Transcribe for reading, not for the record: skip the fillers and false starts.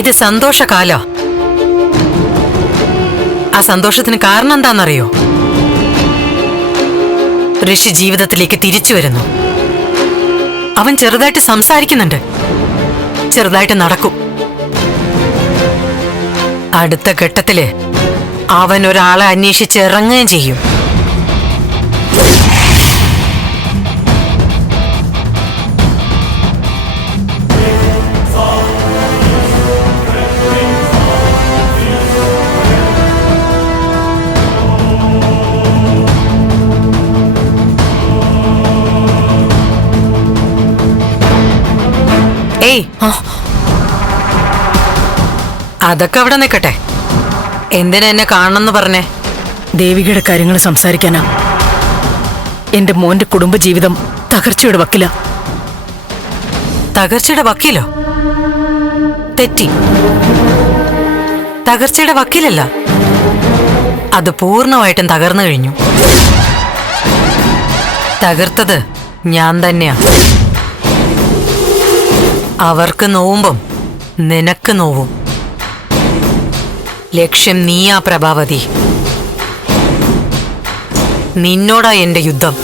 ഇത് സന്തോഷകാലോ. ആ സന്തോഷത്തിന് കാരണം എന്താണെന്നറിയോ? ഋഷി ജീവിതത്തിലേക്ക് തിരിച്ചു വരുന്നു. അവൻ ചെറുതായിട്ട് സംസാരിക്കുന്നുണ്ട്, ചെറുതായിട്ട് നടക്കും. അടുത്ത ഘട്ടത്തില് അവൻ ഒരാളെ അന്വേഷിച്ച് ഇറങ്ങുകയും ചെയ്യും. ഏയ്, അതൊക്കെ അവിടെ നിൽക്കട്ടെ. എന്തിനാ എന്നെ കാണണമെന്ന് പറഞ്ഞേ? ദേവികയുടെ കാര്യങ്ങൾ സംസാരിക്കാനാ. എന്റെ മോന്റെ കുടുംബജീവിതം തകർച്ചയുടെ വക്കില. തകർച്ചയുടെ വക്കീലോ? തെറ്റി. തകർച്ചയുടെ വക്കീലല്ല, അത് പൂർണ്ണമായിട്ടും തകർന്നു കഴിഞ്ഞു. തകർത്തത് ഞാൻ തന്നെയാ. അവർക്ക് നോവുമ്പം നിനക്ക് നോവും. ലക്ഷ്യം നീയാ പ്രഭാവതി. നിന്നോടാ എന്റെ യുദ്ധം.